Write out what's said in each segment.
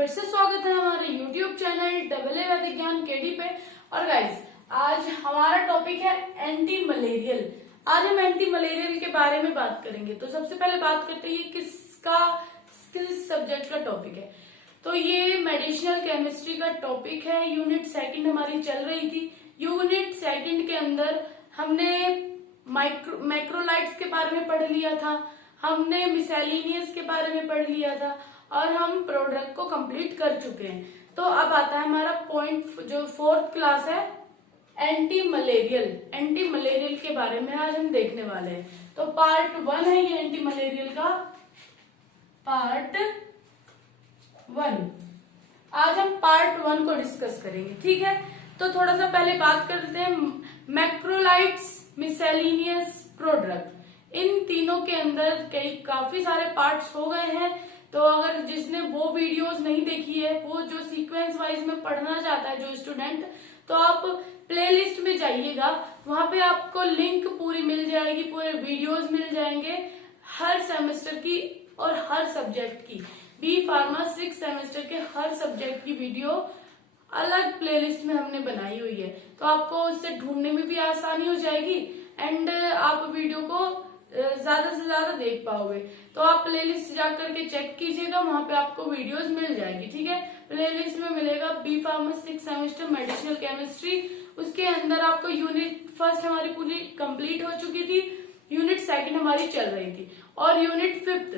फिर से स्वागत है हमारे YouTube चैनल AA वैदिक ज्ञान केडी पे। और गाइस, आज हमारा टॉपिक है एंटी मलेरियल। आज हम एंटी मलेरियल के बारे में बात करेंगे। तो सबसे पहले बात करते हैं ये किस सब्जेक्ट का टॉपिक है। तो ये मेडिसिनल केमिस्ट्री का टॉपिक है। यूनिट सेकंड हमारी चल रही थी। यूनिट सेकंड के अंदर हमने मैक्रोलाइट्स के बारे में पढ़ लिया था, हमने मिसेलिनियस के बारे में पढ़ लिया था और हम प्रोडक्ट को कंप्लीट कर चुके हैं। तो अब आता है हमारा पॉइंट, जो फोर्थ क्लास है, एंटी मलेरियल के बारे में आज हम देखने वाले हैं। तो पार्ट 1 है ये एंटी मलेरियल का, पार्ट 1। आज हम पार्ट 1 को डिस्कस करेंगे, ठीक है। तो थोड़ा सा पहले बात कर लेते हैं मैक्रोलाइट्स, मिसेलिनियस, प्रोडक्ट। इन तीनों के अंदर काफी सारे पार्ट्स हो गए हैं। तो अगर जिसने वो वीडियोस नहीं देखी है, वो जो सीक्वेंस वाइज में पढ़ना चाहता है जो स्टूडेंट, तो आप प्लेलिस्ट में जाइएगा, वहां पे आपको लिंक पूरी मिल जाएगी, पूरे वीडियोस मिल जाएंगे हर सेमेस्टर की और हर सब्जेक्ट की। बी फार्मा 6 सेमेस्टर के हर सब्जेक्ट की वीडियो अलग प्लेलिस्ट में हमने बनाई हुई है। तो आपको उससे ढूंढने में भी आसानी हो जाएगी एंड आप वीडियो को ज्यादा से ज्यादा देख पाओगे। तो आप प्लेलिस्ट जाकर के चेक कीजिएगा, वहां पे आपको वीडियोस मिल जाएगी, ठीक है। प्लेलिस्ट में मिलेगा B pharma 6 semester medicinal chemistry. उसके अंदर आपको यूनिट फर्स्ट हमारी पूरी कंप्लीट हो चुकी थी, यूनिट सेकंड हमारी चल रही थी और यूनिट 5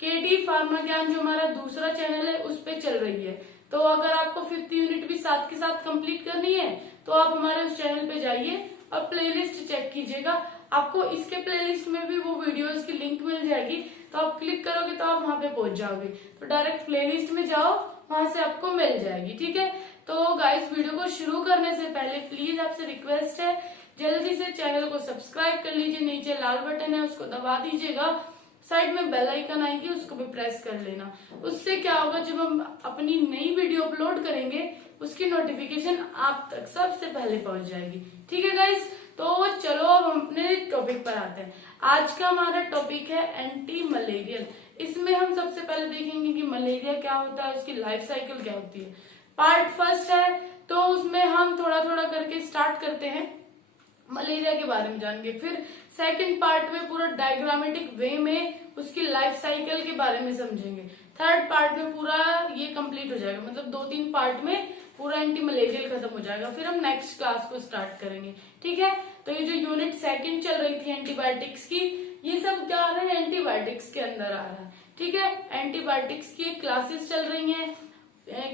केडी फार्मा ज्ञान जो हमारा दूसरा चैनल है उस पे चल रही है। तो अगर आपको 5th यूनिट भी साथ के साथ कंप्लीट करनी है तो आप हमारे उस चैनल पे जाइए और प्लेलिस्ट चेक कीजिएगा। आपको इसके प्लेलिस्ट में भी वो वीडियोस की लिंक मिल जाएगी, तो आप क्लिक करोगे तो आप वहां पे पहुंच जाओगे। तो डायरेक्ट प्लेलिस्ट में जाओ, वहां से आपको मिल जाएगी, ठीक है। तो गाइस, वीडियो को शुरू करने से पहले प्लीज आपसे रिक्वेस्ट है, जल्दी से चैनल को सब्सक्राइब कर लीजिए। नीचे लाल बटन है, उसको दबा दीजिएगा। साइड में बेल आइकन आएगी, उसको भी प्रेस कर लेना। उससे क्या होगा, जब हम अपनी नई वीडियो अपलोड करेंगे उसकी नोटिफिकेशन आप तक सबसे पहले पहुंच जाएगी, ठीक है गाइस। तो चलो अब हम अपने टॉपिक पर आते हैं। आज का हमारा टॉपिक है एंटी मलेरियल। इसमें हम सबसे पहले देखेंगे कि मलेरिया क्या होता है, उसकी लाइफ साइकिल क्या होती है। पार्ट फर्स्ट है तो उसमें हम थोड़ा थोड़ा करके स्टार्ट करते हैं, मलेरिया के बारे में जानेंगे। फिर सेकंड पार्ट में पूरा डायग्रामेटिक वे में उसकी लाइफ साइकिल के बारे में समझेंगे। थर्ड पार्ट में पूरा ये कंप्लीट हो जाएगा, मतलब 2-3 पार्ट में पूरा एंटी मलेरियल खत्म हो जाएगा। फिर हम नेक्स्ट क्लास को स्टार्ट करेंगे, ठीक है। तो ये जो यूनिट सेकंड चल रही थी एंटीबायोटिक्स की, ये सब क्या आ रहा है, एंटीबायोटिक्स के अंदर आ रहा है, ठीक है। एंटीबायोटिक्स की क्लासेस चल रही हैं।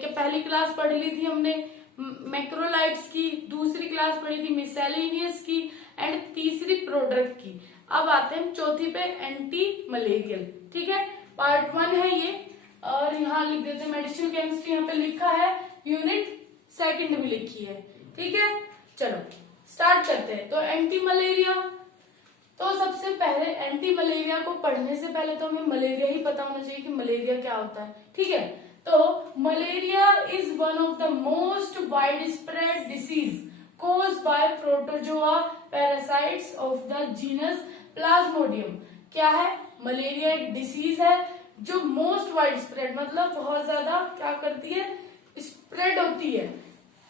पहली क्लास पढ़ ली थी हमने मैक्रोलाइट्स की, दूसरी क्लास पढ़ी थी मिसेलिनियस की एंड तीसरी प्रोडक्ट की। अब आते हैं चौथी पे, एंटी मलेरियल, ठीक है। पार्ट 1 है ये, और यहाँ लिख देते हैं मेडिसिनल केमिस्ट्री, यहाँ पे लिखा है यूनिट सेकंड भी लिखी है, ठीक है। चलो स्टार्ट करते हैं। तो एंटी मलेरिया, तो सबसे पहले एंटी मलेरिया को पढ़ने से पहले तो हमें मलेरिया ही पता होना चाहिए कि मलेरिया क्या होता है, ठीक है। तो malaria is one of the most wide spread disease caused by protozoa parasites of the genus Plasmodium। क्या है, मलेरिया एक डिसीज है जो मोस्ट वाइड स्प्रेड, मतलब बहुत ज्यादा क्या करती है, स्प्रेड होती है,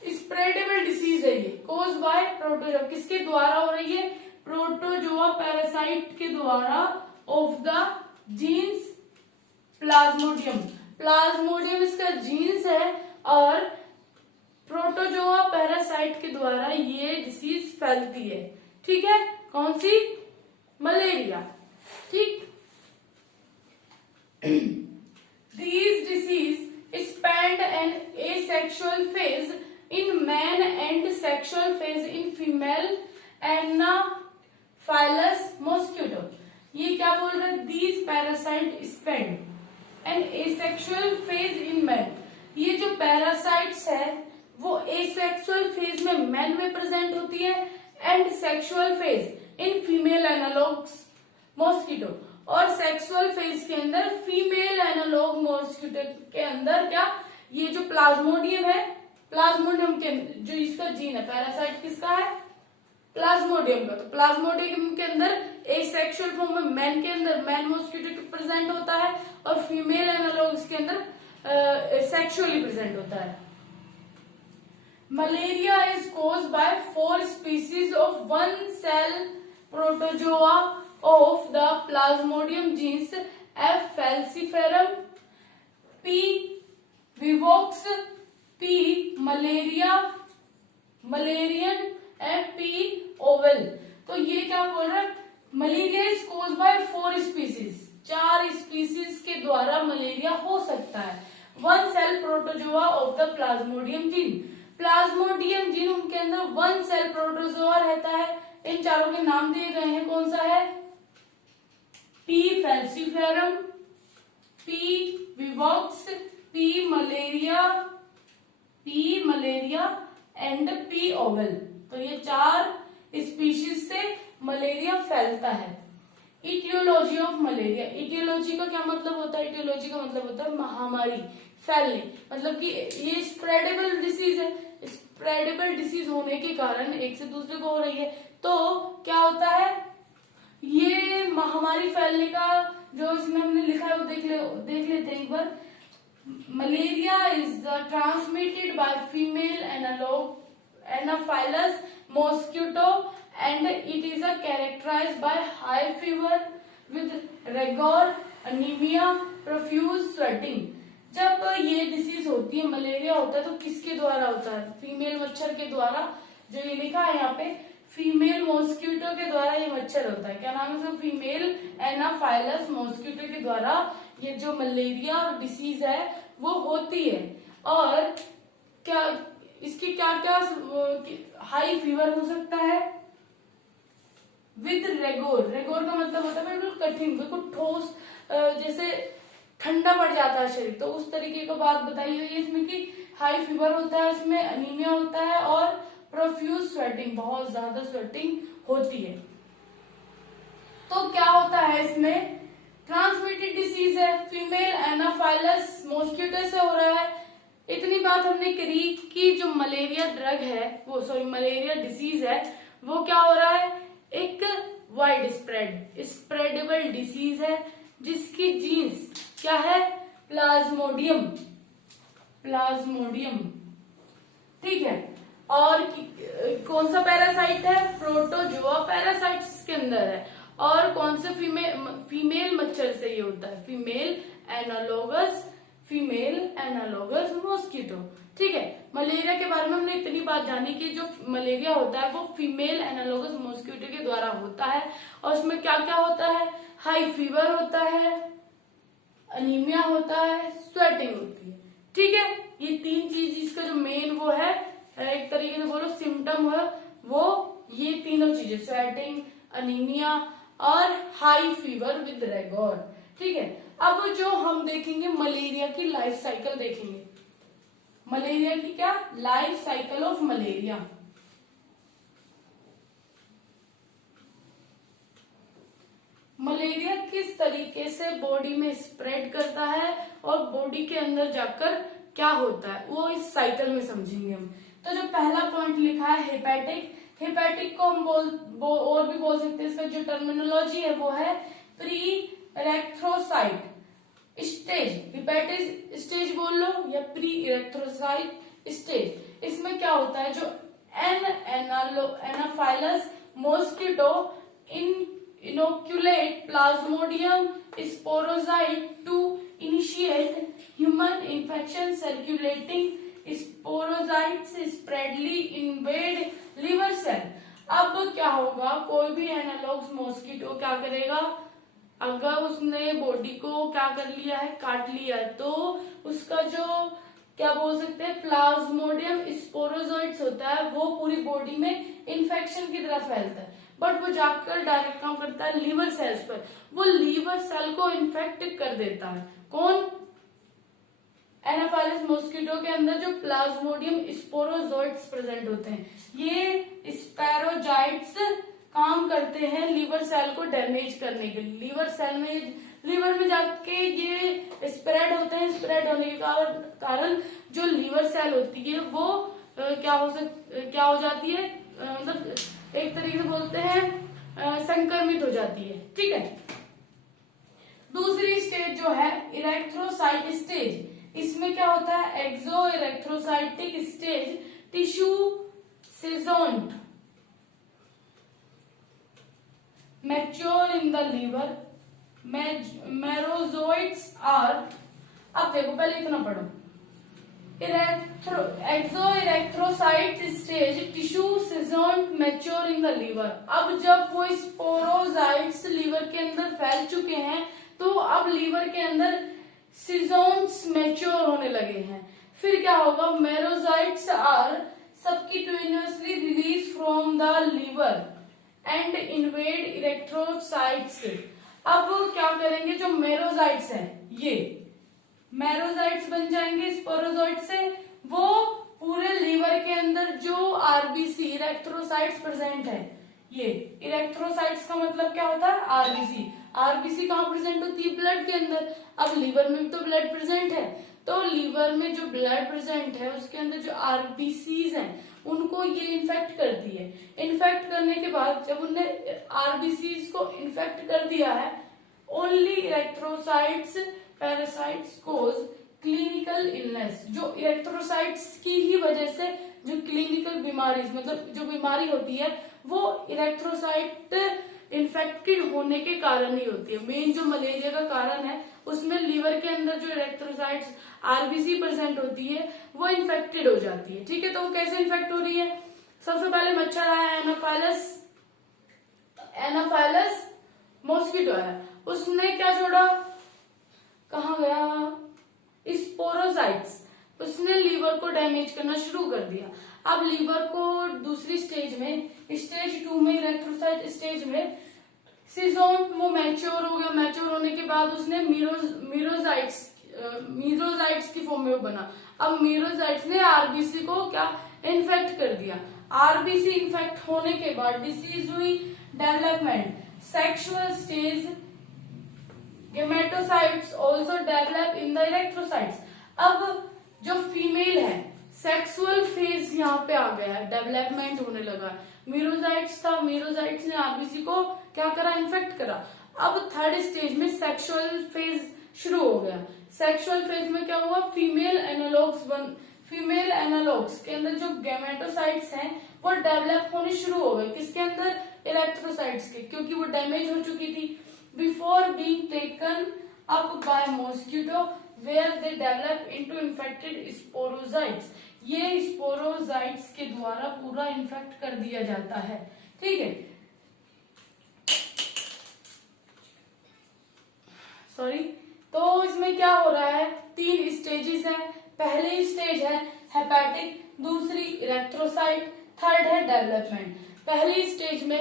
स्प्रेडेबल डिसीज है ये। कोज बाय प्रोटोजोआ, किसके द्वारा हो रही है, प्रोटोजोआ पैरासाइट के द्वारा, of the genus plasmodium. Plasmodium इसका जीन्स है और प्रोटोजोआ पैरासाइट के द्वारा ये डिसीज फैलती है, ठीक है। कौन सी, मलेरिया, ठीक। These disease spanned an asexual phase in man and sexual phase in female Anopheles mosquito। ये क्या बोल रहे हैं, these parasite spanned an asexual phase in man। ये जो पैरासाइट्स है वो एसेक्सुअल फेज में मैन में प्रेजेंट होती है and sexual phase in female analogues mosquito, और सेक्सुअल फेज के अंदर फीमेल एनालॉग मॉस्किटो के अंदर क्या, ये जो प्लाज्मोडियम है, प्लाज्मोडियम के जो इसका जीन है, पैरासाइट किसका है, प्लाज्मोडियम का। तो प्लाज्मोडियम के अंदर एसेक्सुअल फॉर्म में मैन के अंदर मैन मॉस्किटो प्रेजेंट होता है और फीमेल एनालॉग्स के अंदर सेक्सुअली प्रेजेंट होता है। Malaria is caused by 4 species of one cell protozoa of the plasmodium genus F falciparum, P vivax, P malariae and P ovale. तो ये क्या बोल रहा है, malaria is caused by 4 species, 4 species के द्वारा मलेरिया हो सकता है। One cell protozoa of the plasmodium genus, plasmodium genus उनके अंदर वन सेल प्रोटोजोआ रहता है। इन चारों के नाम दिए गए हैं, कौन सा है, P falciparum, P vivax, P malariae and P ovale. तो ये 4 स्पीशीज से मलेरिया फैलता है। इटियोलॉजी ऑफ मलेरिया, इटियोलॉजी का क्या मतलब होता है, इटियोलॉजी का मतलब होता है महामारी, फैलने, मतलब कि ये स्प्रेडेबल डिसीज है, स्प्रेडेबल डिसीज होने के कारण एक से दूसरे को हो रही है। तो क्या होता है, ये महामारी फैलने का जो इसमें हमने लिखा है वो देख लेते हैं एक बार। Malaria is transmitted by female anopheles mosquito and it is characterized by high fever with rigor, anemia, profuse sweating। जब ये डिसीज होती है, मलेरिया होता है, तो किसके द्वारा होता है, फीमेल मच्छर के द्वारा। जो ये लिखा है यहाँ पे, फीमेल मॉस्किटो के द्वारा ये मच्छर होता है। क्या नाम है, फीमेल एनाफाइलस मॉस्किटो के द्वारा ये जो मलेरिया डिसीज है वो होती है। और क्या इसकी क्या क्या हाई फीवर हो सकता है, विद रेगोर, रेगोर का मतलब होता है बिल्कुल कठिन, बिल्कुल ठोस, जैसे ठंडा पड़ जाता है शरीर, तो उस तरीके का बात बताई हुई है इसमें कि हाई फीवर होता है, इसमें अनीमिया होता है और प्रोफ्यूज स्वेटिंग, बहुत ज्यादा स्वेटिंग होती है। तो क्या होता है इसमें, ट्रांसमिटेड डिसीज है, फीमेल एनाफाइलस मॉस्किटो से हो रहा है। इतनी बात हमने करी कि जो मलेरिया ड्रग है वो मलेरिया डिसीज है वो क्या हो रहा है, एक वाइड स्प्रेडेबल डिसीज है जिसकी जीन्स क्या है, प्लाज्मोडियम, ठीक है। और कौन सा पैरासाइट है, प्रोटोजोआ पैरासाइट इसके अंदर है। और कौन से फीमेल मच्छर से ये होता है, फीमेल एनालोगस मॉस्किटो, ठीक है। मलेरिया के बारे में हमने इतनी बात जानी कि जो मलेरिया होता है वो फीमेल एनालोगस मॉस्किटो के द्वारा होता है। और उसमें क्या क्या होता है, हाई फीवर होता है, अनीमिया होता है, स्वेटिंग होती है, ठीक है। ये 3 चीज इसका जो मेन वो है, एक तरीके से बोलो सिम्टम है वो ये तीनों चीजें, स्वेटिंग, अनीमिया और हाई फीवर विद रेगोर, ठीक है। अब जो हम देखेंगे मलेरिया की लाइफ साइकिल देखेंगे, मलेरिया की क्या life cycle of malaria. Malaria किस तरीके से बॉडी में स्प्रेड करता है और बॉडी के अंदर जाकर क्या होता है वो इस साइकिल में समझेंगे हम। तो जो पहला पॉइंट लिखा है हेपेटिक को हम और भी बोल सकते हैं, इसका जो टर्मिनोलॉजी है वो है प्री इरेक्थ्रोसाइट स्टेज, हेपेटिस स्टेज बोल लो या प्री इरेक्थ्रोसाइट स्टेज। इसमें क्या होता है, जो एनाफाइलस mosquito inoculate plasmodium sporozoite to initiate human infection, circulating sporozoites spreadly invade liver cell। अब क्या होगा, कोई भी एनालॉग्स मॉस्किटो क्या करेगा, अगर उसने बॉडी को क्या कर लिया है, काट लिया है, तो उसका जो क्या बोल सकते हैं प्लाज्मोडियम स्पोरोजोइट्स होता है वो पूरी बॉडी में इन्फेक्शन की तरह फैलता है। बट वो जाकर डायरेक्ट काम करता है लीवर सेल्स पर, वो लीवर सेल को इन्फेक्ट कर देता है। कौन, एनाफाइलस मॉस्किटो के अंदर जो प्लाज्मोडियम स्पोरोजोइट्स प्रेजेंट होते हैं, ये स्पोरोजाइट्स काम करते हैं लीवर सेल को डैमेज करने के लिए। लीवर में जाके ये स्प्रेड होते हैं, स्प्रेड होने के कारण जो लीवर सेल होती है वो क्या हो जाती है, मतलब एक तरीके से बोलते हैं संक्रमित हो जाती है, ठीक है। दूसरी स्टेज जो है इरेक्थ्रोसाइट स्टेज। इसमें क्या होता है, exo erythrocytic stage tissue schizont mature in the liver merozoites are, अब देखो पहले इतना पढ़ो, exo erythrocyte stage tissue schizont mature in the liver. अब जब वो स्पोरोजाइट्स लीवर के अंदर फैल चुके हैं तो अब लीवर के अंदर सीजोन्ट्स मैच्योर होने लगे हैं। फिर क्या होगा, merozoites are subcutaneously release from the liver and invade erythrocytes. अब क्या करेंगे, जो मेरोजाइट्स हैं ये मेरोजाइट्स बन जाएंगे स्पोरोजोइट से, वो पूरे लीवर के अंदर जो आरबीसी इरेक्थ्रोसाइट्स प्रेजेंट है, ये इरेक्थ्रोसाइट्स का मतलब क्या होता है, आरबीसी। आरबीसी कहाँ प्रेजेंट होती है, ब्लड के अंदर। अब लीवर में भी तो ब्लड प्रेजेंट है, तो लीवर में जो ब्लड प्रेजेंट है उसके अंदर जो आरबीसीज हैं उनको ये इन्फेक्ट करती है। इन्फेक्ट करने के बाद जब उनने आरबीसीज को इन्फेक्ट कर दिया है, ओनली इरेक्थ्रोसाइट्स पैरासाइट्स कोज क्लिनिकल इलनेस। जो इरेक्थ्रोसाइट्स की ही वजह से जो क्लिनिकल बीमारी, मतलब जो बीमारी होती है वो इरेक्थ्रोसाइट इन्फेक्टेड होने के कारण ही होती है। मेन जो मलेरिया का कारण है उसमें लीवर के अंदर जो इरेक्थ्रोसाइट्स आरबीसी प्रेजेंट होती है वो इन्फेक्टेड हो जाती है। ठीक है, तो वो कैसे इन्फेक्ट हो रही है, सबसे पहले मच्छर आया एनाफाइलस मॉस्किटो आया, उसने क्या छोड़ा, कहा गया स्पोरोजाइट्स, उसने लीवर को डैमेज करना शुरू कर दिया। अब लीवर को दूसरी स्टेज में, स्टेज 2 में, इरेक्थ्रोसाइट स्टेज में सीजोन वो मैच्योर हो गया। मैच्योर होने के बाद उसने मीरोजाइट्स की फॉर्म में बना। अब मीरोजाइट्स ने आरबीसी को क्या इन्फेक्ट कर दिया। आरबीसी इन्फेक्ट होने के बाद डिसीज हुई, development, sexual stage, gametocytes also develop in the erythrocytes. अब जो फीमेल है, सेक्सुअल फेज यहाँ पे आ गया है, डेवलपमेंट होने लगा। मीरोजाइट्स था, मीरोजाइट्स ने आरबीसी को क्या करा, इन्फेक्ट करा। अब थर्ड स्टेज में सेक्सुअल फेज शुरू हो गया। सेक्सुअल फेज में क्या हुआ, फीमेल एनालॉग्स के अंदर जो गैमेटोसाइट्स हैं वो डेवलप होने शुरू हो गए। किसके अंदर, इरेक्थ्रोसाइट्स के, क्योंकि वो डैमेज हो चुकी थी। Before being taken up by mosquito where they develop into infected sporozoites. ये स्पोरोजाइट्स के द्वारा पूरा इन्फेक्ट कर दिया जाता है। ठीक है, सॉरी। तो इसमें क्या हो रहा है, 3 स्टेजेस हैं। पहली स्टेज है हेपेटिक, दूसरी इरेक्थ्रोसाइट, थर्ड है डेवलपमेंट। पहली स्टेज में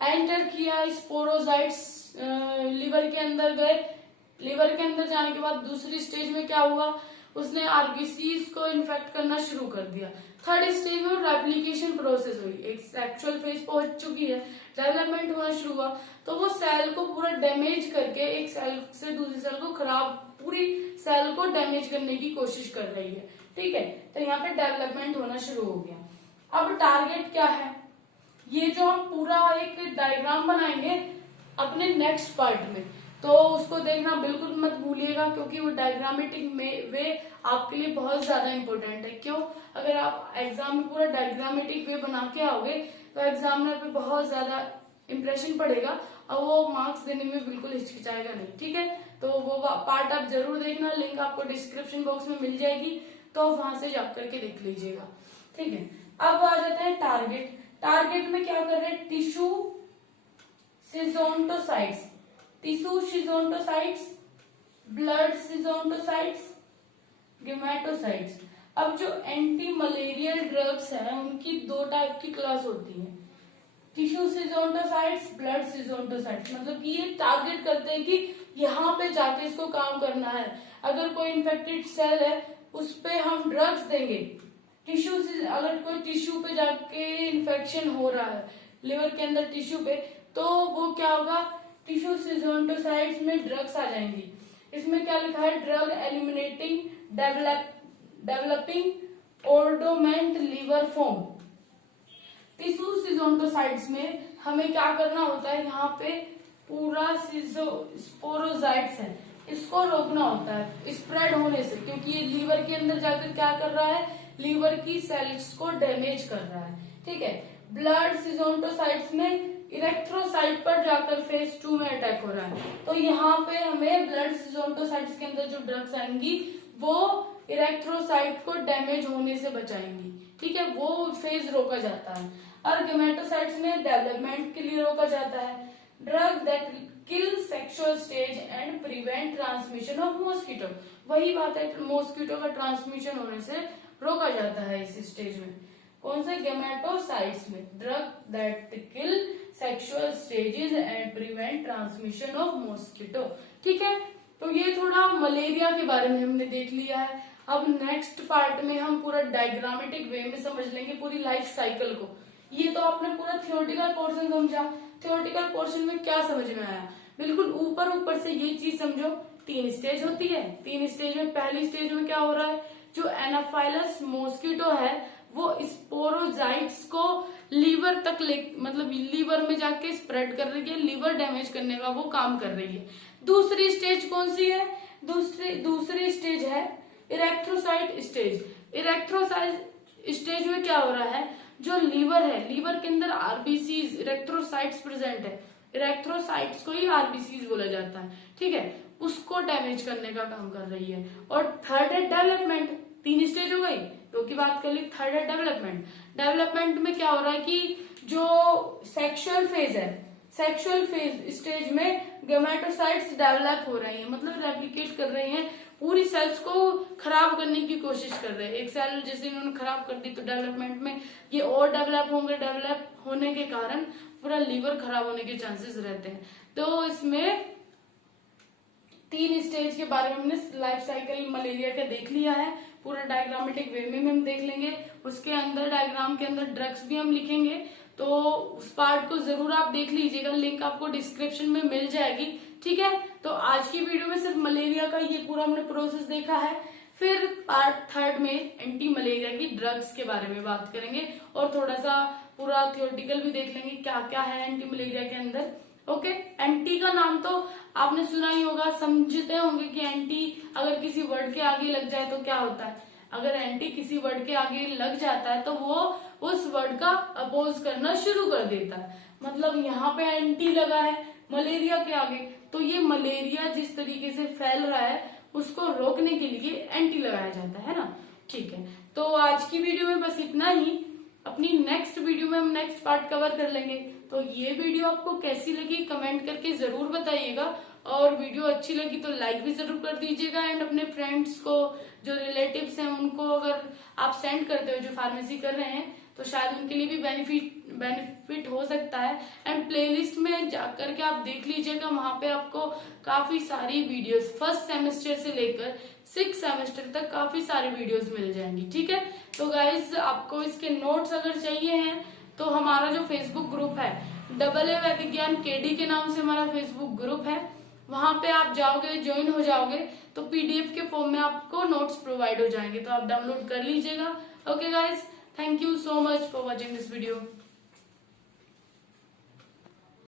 एंटर किया स्पोरोजाइट्स, लिवर के अंदर गए। लिवर के अंदर जाने के बाद दूसरी स्टेज में क्या हुआ, उसने आरबीसीज को इन्फेक्ट करना शुरू कर दिया। थर्ड स्टेज में रेप्लिकेशन प्रोसेस हुई, एक सेक्सुअल फेज पहुंच चुकी है, डेवलपमेंट होना शुरू हुआ, तो वो सेल को पूरा डैमेज करके एक सेल से दूसरी सेल को खराब, पूरी सेल को डैमेज करने की कोशिश कर रही है। ठीक है, तो यहाँ पे डेवलपमेंट होना शुरू हो गया। अब टारगेट क्या है, ये जो हम पूरा एक डायग्राम बनाएंगे अपने नेक्स्ट पार्ट में, तो उसको देखना बिल्कुल मत भूलिएगा, क्योंकि वो डायग्रामेटिक वे आपके लिए बहुत ज्यादा इंपॉर्टेंट है। क्यों, अगर आप एग्जाम में पूरा डायग्रामेटिक वे बना के आओगे तो एग्जामिनर पे बहुत ज्यादा इंप्रेशन पड़ेगा और वो मार्क्स देने में बिल्कुल हिचकिचाएगा नहीं। ठीक है, तो वो पार्ट आप जरूर देखना, लिंक आपको डिस्क्रिप्शन बॉक्स में मिल जाएगी, तो वहां से जा करके देख लीजिएगा। ठीक है, अब आ जाते हैं टारगेट। टारगेट में क्या कर रहे हैं, टिश्यू सीजोन्टोसाइट्स, ब्लड सीजोन्टोसाइट्स, गेमेटोसाइट्स। अब जो एंटी मलेरियल ड्रग्स हैं उनकी 2 टाइप की क्लास होती है, टिश्यू सीजोन्टोसाइट्स, ब्लड सीजोन्टोसाइट्स। मतलब कि ये टारगेट करते हैं कि यहाँ पे जाके इसको काम करना है। अगर कोई इन्फेक्टेड सेल है उस पे हम ड्रग्स देंगे। टिश्यू से अगर कोई टिश्यू पे जाके इन्फेक्शन हो रहा है लिवर के अंदर टिश्यू पे, तो वो क्या होगा, टिश्यू सीजोन्टोसाइट्स में ड्रग्स आ जाएंगी। इसमें क्या लिखा है, drug eliminating developing dormant liver form. Tissue schizontocides में हमें क्या करना होता है, यहाँ पे पूरा स्पोरोजाइट्स है, इसको रोकना होता है स्प्रेड होने से, क्योंकि ये लीवर के अंदर जाकर क्या कर रहा है, लीवर की सेल्स को डैमेज कर रहा है। ठीक है, ब्लड सिजोंटोसाइट्स में इरेक्थ्रोसाइट पर जाकर फेज 2 में अटैक हो रहा है। तो यहाँ पे हमें ब्लड सिजोंटोसाइट्स के अंदर जो ड्रग्स आएंगी वो इरेक्थ्रोसाइट को डैमेज होने से बचाएंगी। ठीक है, वो फेज रोका जाता है। और गेमेटोसाइट्स में डेवलपमेंट के लिए रोका जाता है। Drug that kill sexual stage and prevent transmission of mosquito, वही बात है, मॉस्किटो का ट्रांसमिशन होने से रोका जाता है इस स्टेज में। कौन से, गेमेटोसाइट्स में। Drug that kill sexual stages and prevent transmission of mosquito. ठीक है, तो ये थोड़ा मलेरिया के बारे में हमने देख लिया है। अब नेक्स्ट पार्ट में हम पूरा डायग्रामेटिक वे में समझ लेंगे पूरी लाइफ साइकिल को। ये तो आपने पूरा थियोरेटिकल पोर्शन समझा। थियोरेटिकल पोर्शन में क्या समझ में आया, बिल्कुल ऊपर से ये चीज समझो, 3 स्टेज होती है। 3 स्टेज में पहली स्टेज में क्या हो रहा है, जो एनाफाइलस मॉस्किटो है वो स्पोरोजाइट्स को लीवर तक मतलब लीवर में जाके स्प्रेड कर रही है, लीवर डैमेज करने का वो काम कर रही है। दूसरी स्टेज कौन सी है, दूसरी स्टेज है इरेक्थ्रोसाइट स्टेज। इरेक्थ्रोसाइट स्टेज में क्या हो रहा है, जो लीवर है, लीवर के अंदर आरबीसीज इरेक्थ्रोसाइट्स प्रेजेंट है, इरेक्थ्रोसाइट्स को ही आरबीसीज बोला जाता है। ठीक है, उसको डैमेज करने का काम कर रही है। और थर्ड है डेवलपमेंट। 3 स्टेज हो गई, दो की बात कर ली, थर्ड है डेवलपमेंट। डेवलपमेंट में क्या हो रहा है कि जो सेक्सुअल फेज है, सेक्सुअल फेज स्टेज में गेमेटोसाइट्स डेवलप हो रही हैं, मतलब रेप्लिकेट कर रही हैं, पूरी सेल्स को खराब करने की कोशिश कर रहे हैं। एक सेल जैसे इन्होंने खराब कर दी तो डेवलपमेंट में ये और डेवलप होंगे, डेवलप होने के कारण पूरा लीवर खराब होने के चांसेस रहते हैं। तो इसमें 3 स्टेज के बारे में हमने लाइफ साइकिल मलेरिया का देख लिया है। पूरा डायग्रामेटिक वे में हम देख लेंगे, उसके अंदर डायग्राम के अंदर ड्रग्स भी हम लिखेंगे, तो उस पार्ट को जरूर आप देख लीजिएगा, लिंक आपको डिस्क्रिप्शन में मिल जाएगी। ठीक है, तो आज की वीडियो में सिर्फ मलेरिया का ये पूरा हमने प्रोसेस देखा है। फिर पार्ट थर्ड में एंटी मलेरिया की ड्रग्स के बारे में बात करेंगे और थोड़ा सा पूरा थियोरेटिकल भी देख लेंगे क्या क्या है एंटी मलेरिया के अंदर। ओके, एंटी का नाम तो आपने सुना ही होगा, समझते होंगे कि एंटी अगर किसी वर्ड के आगे लग जाए तो क्या होता है। अगर एंटी किसी वर्ड के आगे लग जाता है तो वो उस वर्ड का अपोज करना शुरू कर देता है। मतलब यहाँ पे एंटी लगा है मलेरिया के आगे, तो ये मलेरिया जिस तरीके से फैल रहा है उसको रोकने के लिए एंटी लगाया जाता है ना। ठीक है, तो आज की वीडियो में बस इतना ही। अपनी नेक्स्ट वीडियो में हम नेक्स्ट पार्ट कवर कर लेंगे। तो ये वीडियो आपको कैसी लगी कमेंट करके जरूर बताइएगा, और वीडियो अच्छी लगी तो लाइक भी जरूर कर दीजिएगा। एंड अपने फ्रेंड्स को, जो रिलेटिव्स हैं, उनको अगर आप सेंड करते हो जो फार्मेसी कर रहे हैं तो शायद उनके लिए भी बेनिफिट हो सकता है। एंड प्लेलिस्ट में जाकर के आप देख लीजिएगा, वहां पे आपको काफी सारी वीडियोस फर्स्ट सेमेस्टर से लेकर 6th सेमेस्टर तक काफी सारी वीडियोस मिल जाएंगी। ठीक है, तो गाइज आपको इसके नोट्स अगर चाहिए हैं तो हमारा जो फेसबुक ग्रुप है AA वैदिक ज्ञान केडी के नाम से हमारा फेसबुक ग्रुप है, वहां पे आप जाओगे, ज्वाइन हो जाओगे तो PDF के फॉर्म में आपको नोट्स प्रोवाइड हो जाएंगे, तो आप डाउनलोड कर लीजिएगा। Okay guys, thank you so much for watching this video.